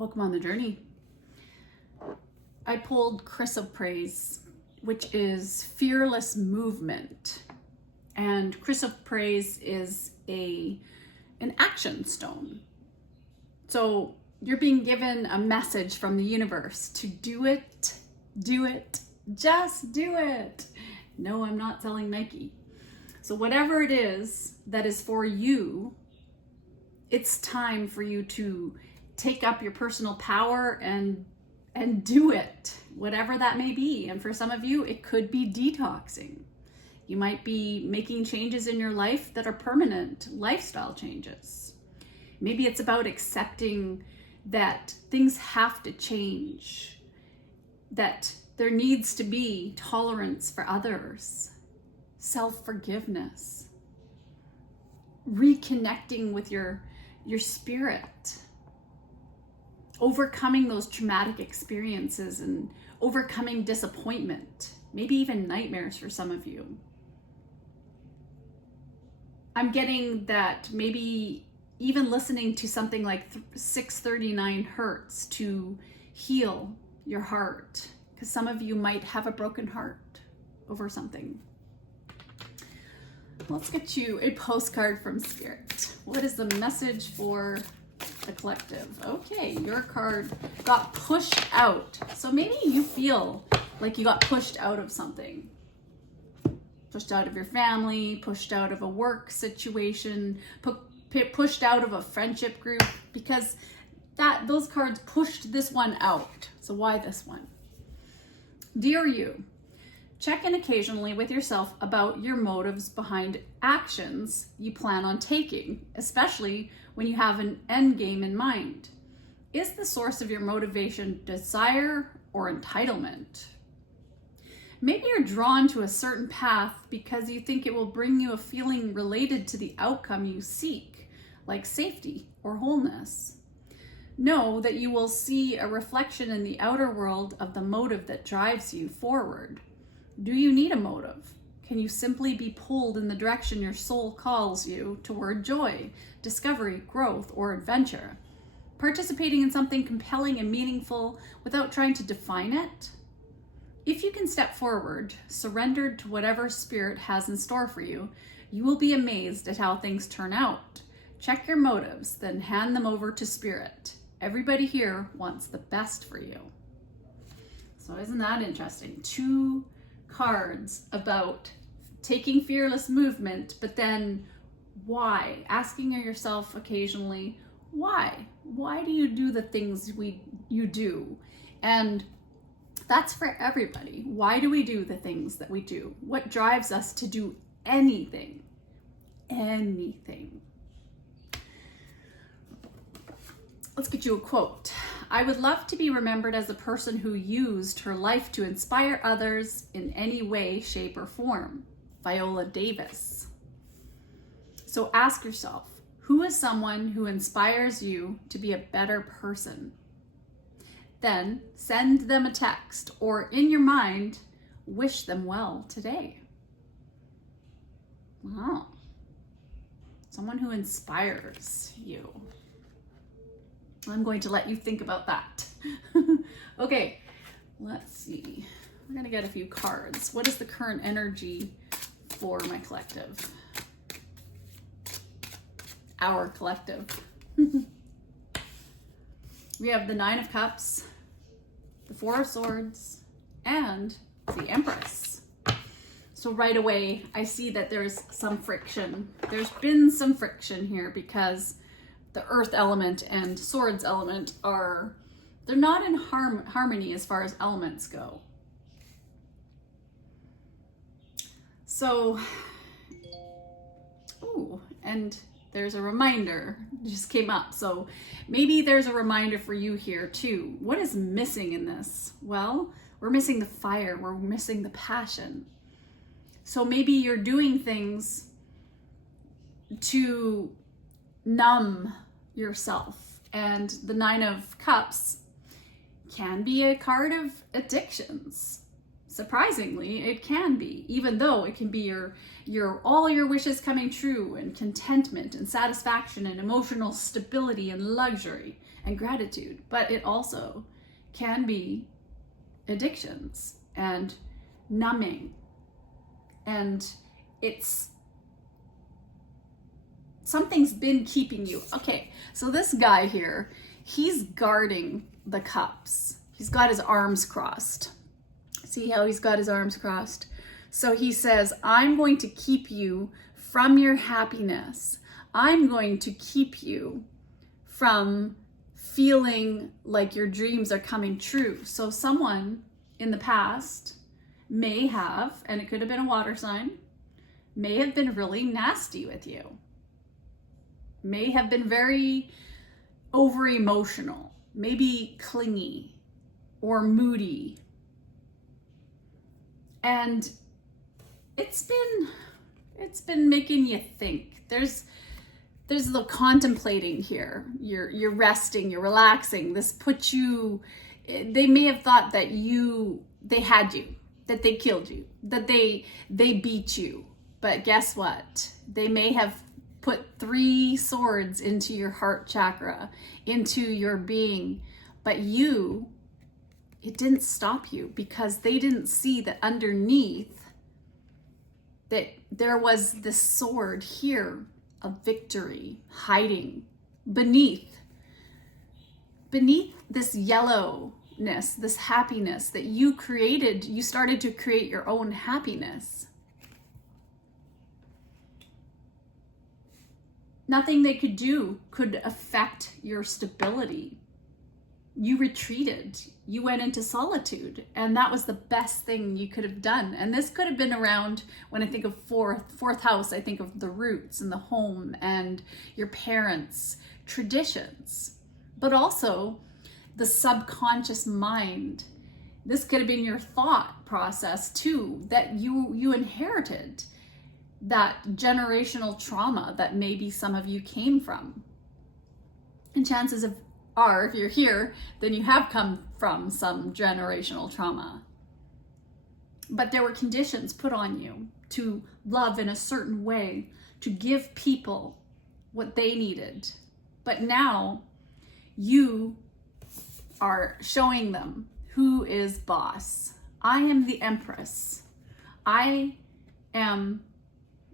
Welcome on the journey. I pulled Chrysoprase, which is fearless movement. And Chrysoprase is an action stone. So you're being given a message from the universe to do it, just do it. No, I'm not selling Nike. So whatever it is that is for you, it's time for you to take up your personal power and do it, whatever that may be. And for some of you, it could be detoxing. You might be making changes in your life that are permanent lifestyle changes. Maybe it's about accepting that things have to change, that there needs to be tolerance for others, self-forgiveness, reconnecting with your spirit, overcoming those traumatic experiences and overcoming disappointment, maybe even nightmares for some of you. I'm getting that maybe even listening to something like 639 Hertz to heal your heart, because some of you might have a broken heart over something. Let's get you a postcard from Spirit. What is the message for the collective? Okay, your card got pushed out. So maybe you feel like you got pushed out of something. Pushed out of your family, pushed out of a work situation, pushed out of a friendship group, because those cards pushed this one out. So why this one? Dear you, check in occasionally with yourself about your motives behind actions you plan on taking, especially when you have an end game in mind. Is the source of your motivation desire or entitlement? Maybe you're drawn to a certain path because you think it will bring you a feeling related to the outcome you seek, like safety or wholeness. Know that you will see a reflection in the outer world of the motive that drives you forward. Do you need a motive? Can you simply be pulled in the direction your soul calls you toward joy, discovery, growth, or adventure? Participating in something compelling and meaningful without trying to define it? If you can step forward, surrendered to whatever Spirit has in store for you, you will be amazed at how things turn out. Check your motives, then hand them over to Spirit. Everybody here wants the best for you. So isn't that interesting? 2 cards about taking fearless movement, but then why? Asking yourself occasionally, why? Why do you do the things you do? And that's for everybody. Why do we do the things that we do? What drives us to do anything? Anything. Let's get you a quote. I would love to be remembered as a person who used her life to inspire others in any way, shape, or form. Viola Davis. So ask yourself, who is someone who inspires you to be a better person? Then send them a text or in your mind, wish them well today. Wow. Someone who inspires you. I'm going to let you think about that. Okay, let's see. We're going to get a few cards. What is the current energy for my collective? Our collective. We have the 9 of Cups, the 4 of Swords, and the Empress. So right away, I see that there's some friction. There's been some friction here because the Earth element and Swords element they're not in harmony as far as elements go. So, and there's a reminder just came up. So maybe there's a reminder for you here too. What is missing in this? Well, we're missing the fire. We're missing the passion. So maybe you're doing things to numb yourself. And the 9 of Cups can be a card of addictions. Surprisingly, it can be, even though it can be your all your wishes coming true and contentment and satisfaction and emotional stability and luxury and gratitude, but it also can be addictions and numbing. And something's been keeping you. Okay, so this guy here, he's guarding the cups. He's got his arms crossed. See how he's got his arms crossed? So he says, I'm going to keep you from your happiness. I'm going to keep you from feeling like your dreams are coming true. So someone in the past may have, and it could have been a water sign, may have been really nasty with you, may have been very over emotional, maybe clingy or moody. And it's been making you think. There's the contemplating here. You're resting, you're relaxing. This puts you, they may have thought that they had you, that they killed you, that they beat you. But guess what? They may have put 3 swords into your heart chakra, into your being, but it didn't stop you, because they didn't see that underneath that there was this sword here of victory hiding beneath this yellowness, this happiness that you created. You started to create your own happiness. Nothing they could do could affect your stability. You retreated, you went into solitude, and that was the best thing you could have done. And this could have been around, when I think of fourth house, I think of the roots and the home and your parents' traditions, but also the subconscious mind. This could have been your thought process too, that you inherited that generational trauma that maybe some of you came from. And chances are, if you're here, then you have come from some generational trauma. But there were conditions put on you to love in a certain way, to give people what they needed. But now you are showing them who is boss. I am the empress. I am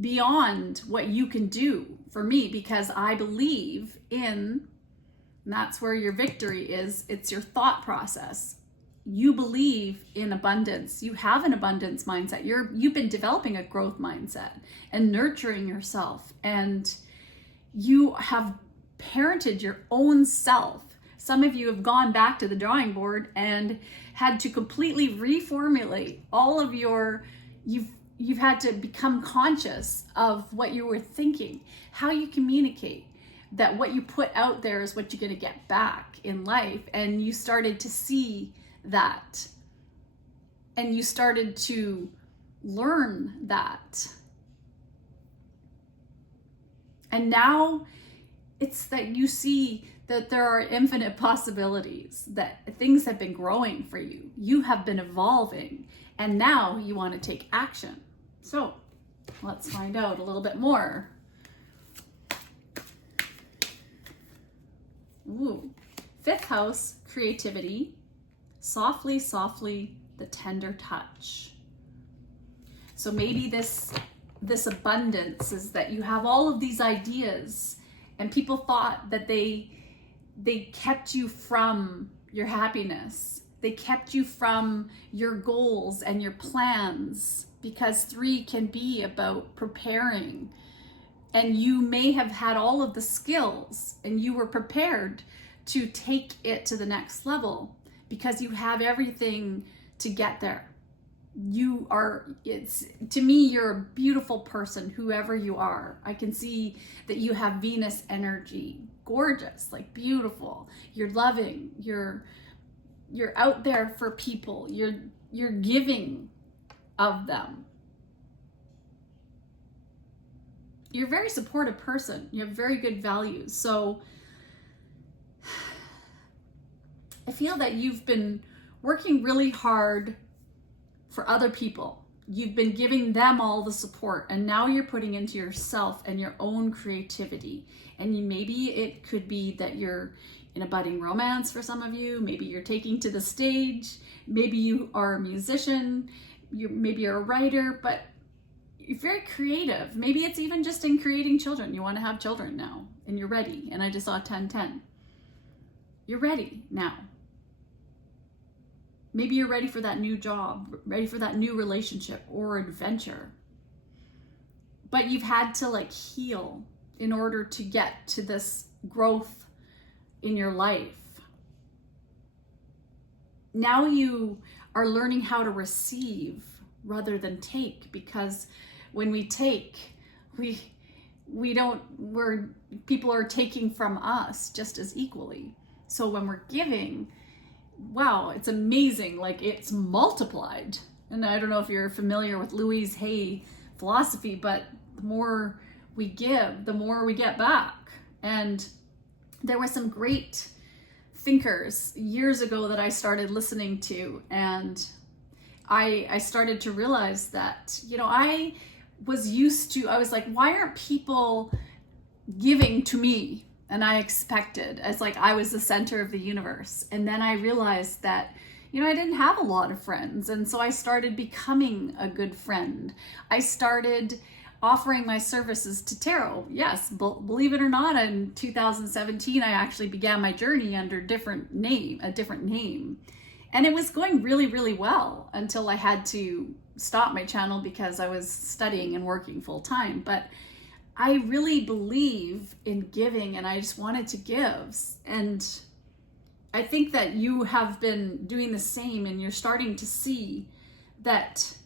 beyond what you can do for me, because I believe in, and that's where your victory is. It's your thought process. You believe in abundance. You have an abundance mindset. You've been developing a growth mindset and nurturing yourself, and you have parented your own self. Some of you have gone back to the drawing board and had to completely reformulate all of you've had to become conscious of what you were thinking, how you communicate, that what you put out there is what you're going to get back in life. And you started to see that, and you started to learn that. And now it's that you see that there are infinite possibilities, that things have been growing for you. You have been evolving, and now you want to take action. So let's find out a little bit more. Ooh, 5th house, creativity, softly, softly, the tender touch. So maybe this abundance is that you have all of these ideas, and people thought that they kept you from your happiness. They kept you from your goals and your plans, because 3 can be about preparing. And you may have had all of the skills and you were prepared to take it to the next level, because you have everything to get there. To me, you're a beautiful person, whoever you are. I can see that you have Venus energy, gorgeous, like beautiful. You're loving, you're out there for people. You're giving of them. You're a very supportive person. You have very good values. So I feel that you've been working really hard for other people. You've been giving them all the support, and now you're putting into yourself and your own creativity. And maybe it could be that you're in a budding romance for some of you. Maybe you're taking to the stage. Maybe you are a musician. Maybe you're a writer, but you're very creative. Maybe it's even just in creating children. You want to have children now and you're ready. And I just saw 10-10. You're ready now. Maybe you're ready for that new job, ready for that new relationship or adventure. But you've had to like heal in order to get to this growth in your life. Now you are learning how to receive rather than take, because when we take, people are taking from us just as equally. So when we're giving, wow, it's amazing, like it's multiplied. And I don't know if you're familiar with Louise Hay philosophy, but the more we give, the more we get back. And there were some great thinkers years ago that I started listening to, and I started to realize that, I was like, why aren't people giving to me? And I expected, as like I was the center of the universe. And then I realized that, I didn't have a lot of friends. And so I started becoming a good friend. I started offering my services to tarot. Yes, believe it or not, in 2017, I actually began my journey under a different name. And it was going really, really well until I had to stop my channel because I was studying and working full time. But I really believe in giving, and I just wanted to give. And I think that you have been doing the same, and you're starting to see that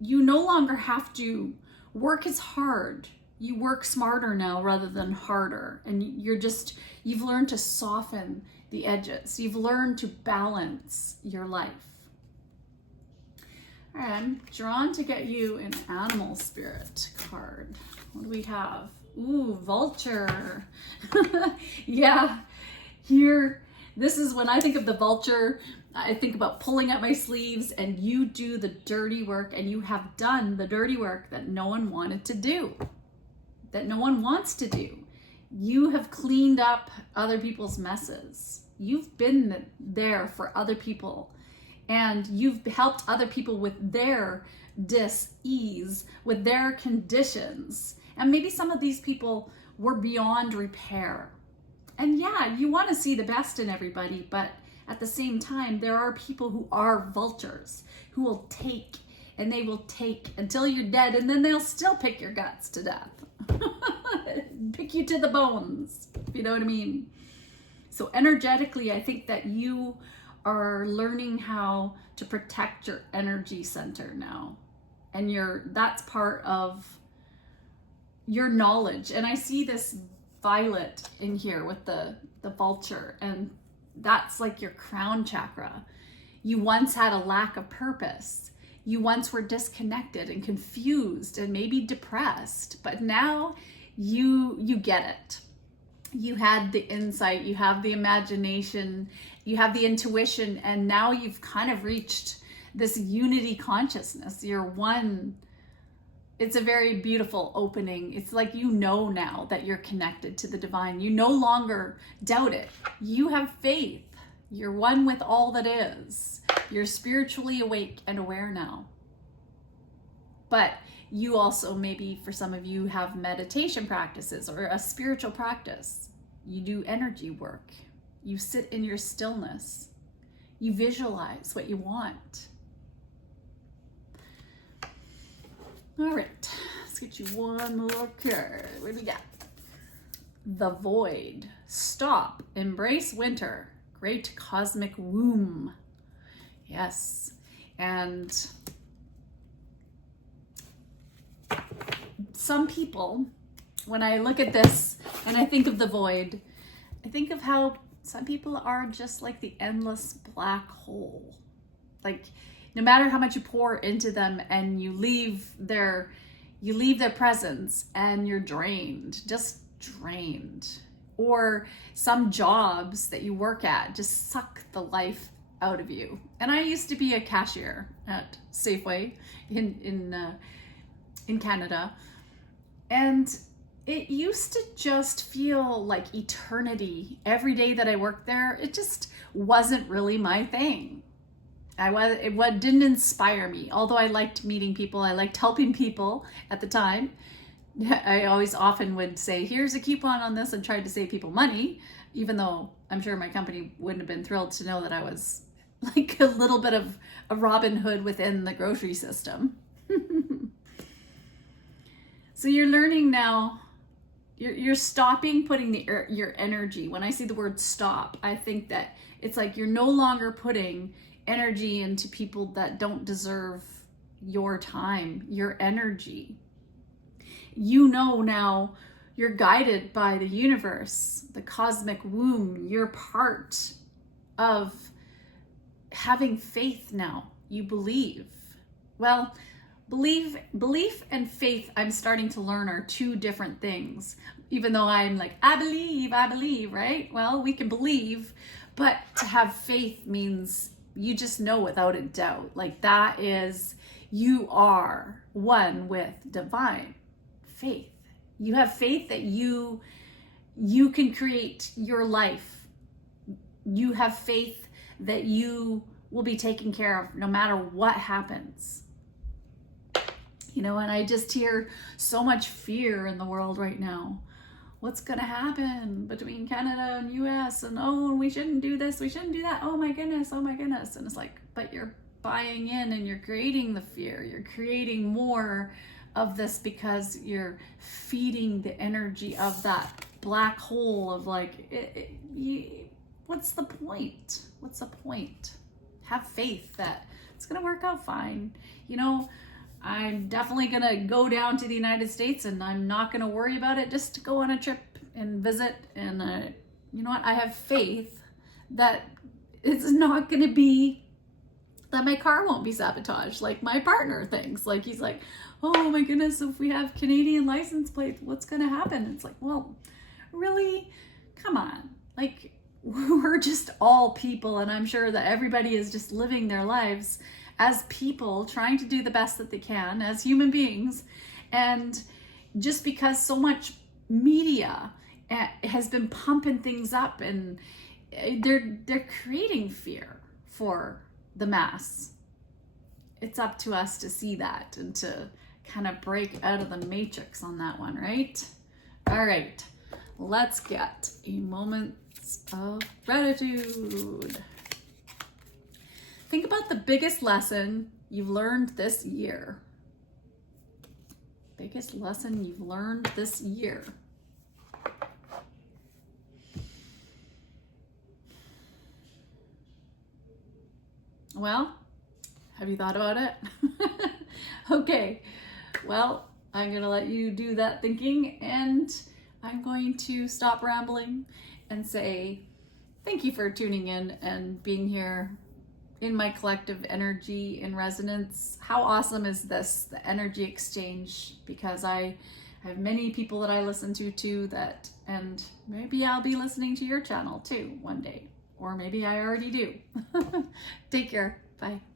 you no longer have to work as hard. You work smarter now rather than harder. And you've learned to soften the edges. You've learned to balance your life. All right, I'm drawn to get you an animal spirit card. What do we have? Ooh, vulture. Yeah, this is when I think of the vulture, I think about pulling up my sleeves, and you do the dirty work, and you have done the dirty work that no one wanted to do, that no one wants to do. You have cleaned up other people's messes. You've been there for other people, and you've helped other people with their dis-ease, with their conditions. And maybe some of these people were beyond repair. And yeah, you want to see the best in everybody, but at the same time, there are people who are vultures, who will take, and they will take until you're dead, and then they'll still pick your guts to death. Pick you to the bones, if you know what I mean. So energetically, I think that you are learning how to protect your energy center now. And that's part of your knowledge. And I see this violet in here with the vulture, and that's like your crown chakra. You once had a lack of purpose. You once were disconnected and confused and maybe depressed, but now you get it. You had the insight, you have the imagination, you have the intuition, and now you've kind of reached this unity consciousness. You're one. It's a very beautiful opening. It's like now that you're connected to the divine. You no longer doubt it. You have faith. You're one with all that is. You're spiritually awake and aware now. But you also, maybe for some of you, have meditation practices or a spiritual practice. You do energy work. You sit in your stillness. You visualize what you want. All right, let's get you one more card. What do we got? The Void. Stop. Embrace winter. Great cosmic womb. Yes. And some people, when I look at this and I think of the void, I think of how some people are just like the endless black hole. Like, no matter how much you pour into them and you leave their presence and you're drained, just drained. Or some jobs that you work at just suck the life out of you. And I used to be a cashier at Safeway in Canada. And it used to just feel like eternity. Every day that I worked there, it just wasn't really my thing. It didn't inspire me. Although I liked meeting people, I liked helping people at the time. I always often would say, here's a coupon on this, and tried to save people money, even though I'm sure my company wouldn't have been thrilled to know that I was like a little bit of a Robin Hood within the grocery system. So you're learning now, you're stopping putting your energy. When I see the word stop, I think that it's like you're no longer putting energy into people that don't deserve your time, your energy. You know now you're guided by the universe, the cosmic womb. You're part of having faith now. You believe. Well, belief and faith, I'm starting to learn, are two different things. Even though I'm like, I believe, right? Well, we can believe, but to have faith means you just know without a doubt. Like that is, you are one with divine faith. You have faith that you can create your life. You have faith that you will be taken care of no matter what happens. You know, and I just hear so much fear in the world right now. What's going to happen between Canada and US? And oh, we shouldn't do this, we shouldn't do that. Oh my goodness. And it's like, but you're buying in and you're creating the fear. You're creating more of this because you're feeding the energy of that black hole of like, what's the point? What's the point? Have faith that it's going to work out fine. You know, I'm definitely going to go down to the United States and I'm not going to worry about it, just to go on a trip and visit. And you know what? I have faith that it's not going to be, that my car won't be sabotaged like my partner thinks. Like he's like, oh my goodness, if we have Canadian license plates, what's going to happen? It's like, well, really? Come on. Like, we're just all people, and I'm sure that everybody is just living their lives as people, trying to do the best that they can as human beings. And just because so much media has been pumping things up, and they're creating fear for the mass, it's up to us to see that and to kind of break out of the matrix on that one, right? All right, let's get a moment of gratitude. Think about the biggest lesson you've learned this year. Biggest lesson you've learned this year. Well, have you thought about it? Okay, well, I'm going to let you do that thinking, and I'm going to stop rambling and say thank you for tuning in and being here in my collective energy in resonance. How awesome is this, the energy exchange? Because I have many people that I listen to too, that, and maybe I'll be listening to your channel too one day, or maybe I already do. Take care. Bye.